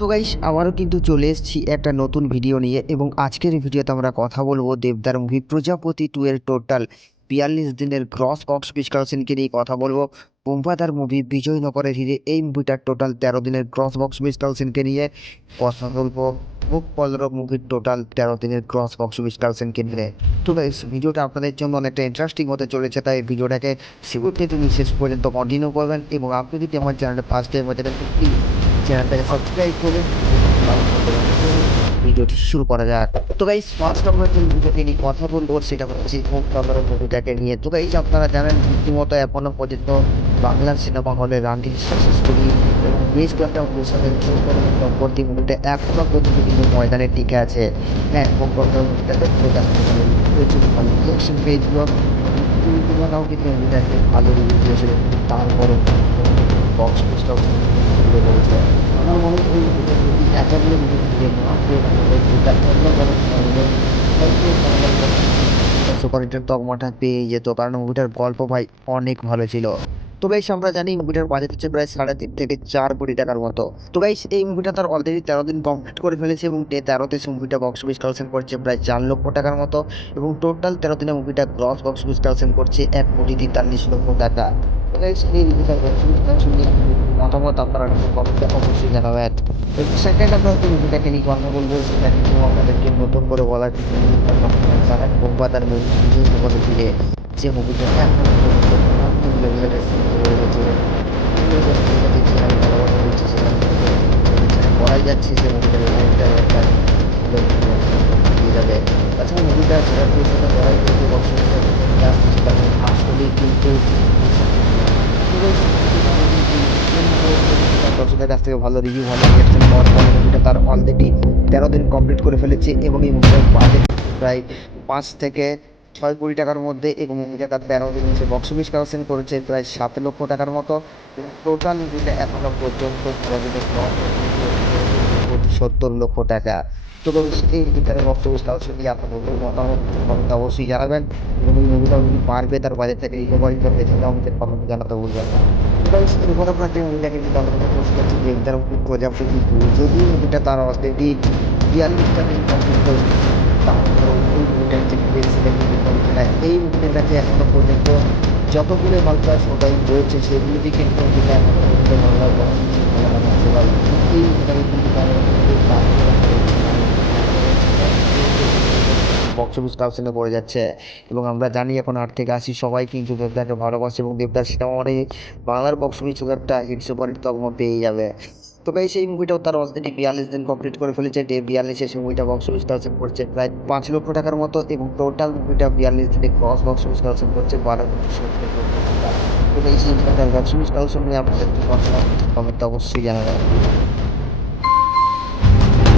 তো গাইস আবারও কিন্তু চলে এসেছি একটা নতুন ভিডিও নিয়ে এবং আজকের এই ভিডিওতে আমরা কথা বলবো দেবদার মুভি প্রজাপতি 2 এর টোটাল 42 দিনের গ্রস বক্স অফিস কালেকশনকে নিয়ে কথা বলবো। বোমবাদার মুভি বিজয়নগরের হিরে এই মুভিটার টোটাল 13 দিনের গ্রস বক্স অফিস কালেকশনকে নিয়ে কথা বলবো। বুক পলরব মুভির টোটাল 13 দিনের গ্রস বক্স অফিস কালেকশনকে নিয়ে। তো গাইস ভিডিওটা আপনাদের জন্য অনেকটা ইন্টারেস্টিং হতে চলেছে, তাই ভিডিওটাকে শুরু থেকে তুমি শেষ পর্যন্ত কন্টিনিউ করবেন এবং আপনি যদি আমার চ্যানেলটা ফার্স্ট টাইম হয়ে থাকেন চ্যানেলটাকে সাবস্ক্রাইব করে ভিডিওটি শুরু করা যাক। তো গাইস ফার্স্ট আমরা যে ভিডিওটি নিয়ে কথা বলবো সেটা হচ্ছে মুখ কালার মুভিটাকে নিয়ে। তো গাইস আপনারা জানেন রীতিমতো এখনো পর্যন্ত বাংলা সিনেমা হলে রানিং সাকসেসফুলি বেশ কয়েকটা অনুষ্ঠানের পরবর্তী মুভিটা এখনো পর্যন্ত কিন্তু ময়দানে টিকে আছে। হ্যাঁ, মুখ কালার মুভিটাতে প্রচুর ভালো রিয়াকশন পেয়েছিল, তুলনাও কিন্তু মুভিটাকে ভালো রিভিউ দিয়েছিল, কিন্তু তারপরও বক্স অফিসটাও রয়েছে। আমার মনে হয় এতগুলো সুপারহিটের তকমাটা পেয়ে যেত, কারণ মুভিটার গল্প ভাই অনেক ভালো ছিল। তো গাইস আমরা জানি মুভিটার বাজেট হচ্ছে প্রায় 3.5 থেকে 4 কোটি টাকার মতো। তো গাইস এই মুভিটা তার অলরেডি 13 দিন কমপ্লিট করে ফেলেছে এবং 13তে মুভিটা বক্স অফিস কালেকশন করছে প্রায় 4 লক্ষ টাকার মতো এবং টোটাল 13 দিনে মুভিটা গ্রস বক্স অফিস কালেকশন করছে 1,43,00,000 টাকা। তো গাইস এই মুভিটার বক্স অফিস কালেকশন নিয়ে মতামত আপনারা কমেন্টে অবশ্যই জানাবেন। সেকেন্ড আমরা যে মুভিটাকে নিয়ে কথা বলবো সেটা কিন্তু আপনাদেরকে নতুন করে বলার কিছু জানেন বোমবাদার মুভি বিজয় ফিরে যে মুভিটা এখন বলাই যাচ্ছে যে মুভিটা দিয়ে যাবে। তাছাড়া মুভিটা বলাই আসলেই কিন্তু দর্শকদের কাছ থেকে ভালো রিভিউ ভালো রিয়াকশন পাওয়ার পরে মুভিটা তার অলরেডি 13 দিন কমপ্লিট করে ফেলেছে এবং এই মুভিটার বাজেট প্রায় 5 থেকে 6 কোটি টাকার মধ্যে এবং মুভিটা তার 13 দিন হচ্ছে বক্স অফিস কালেকশন করেছে প্রায় 7 লক্ষ টাকার মতো। টোটাল মুভিটা এখনো পর্যন্ত 70 লক্ষ টাকা। তো এই মুভিটার বক্স অফিস কালেকশন নিয়ে আপনাদের মতামত অবশ্যই জানাবেন এবং এই মুভিটা যদি পারবে তার বাজেট থেকে রিকভারি করবে সেটা আমাদের কমেন্ট জানাতে ভুলবেন না। এরপর আমরা যে মুভিটাকে যদি আমরা দেবদার প্রজাপতি 2 যদি মুভিটা তার অলরেডি 42টা দিন কমপ্লিট করে এই মুভিটাকে এখনো পর্যন্ত যতগুলো বাংলা সবাই রয়েছে সেগুলিকে কিন্তু এখনো পর্যন্ত বাংলা এই মুভিটাকে কিন্তু বক্স অফিস কালেকশনে পড়ে যাচ্ছে এবং আমরা জানি এখন 8 থেকে 80 সবাই কিন্তু দেবদাকে ভালোবাসে এবং দেবদার সিনেমা মানে বাংলার বক্স অফিস একটা হিট সুপারহিট তকমা পেয়ে যাবে। তো গাইস এই মুভিটাও তার অলরেডি 42 দিন কমপ্লিট করে ফেলেছে। 42 সেই মুভিটা বক্স অফিস কালেকশন করছে প্রায় 5 লক্ষ টাকার মতো এবং টোটাল মুভিটা 42 দিনে ক্রস বক্স অফিস কালেকশন করছে 12,70,00,000 টাকা। তো গাইস এই মুভিটার বক্স অফিস কালেকশন নিয়ে আপনাদের কমেন্ট অবশ্যই জানাবেন।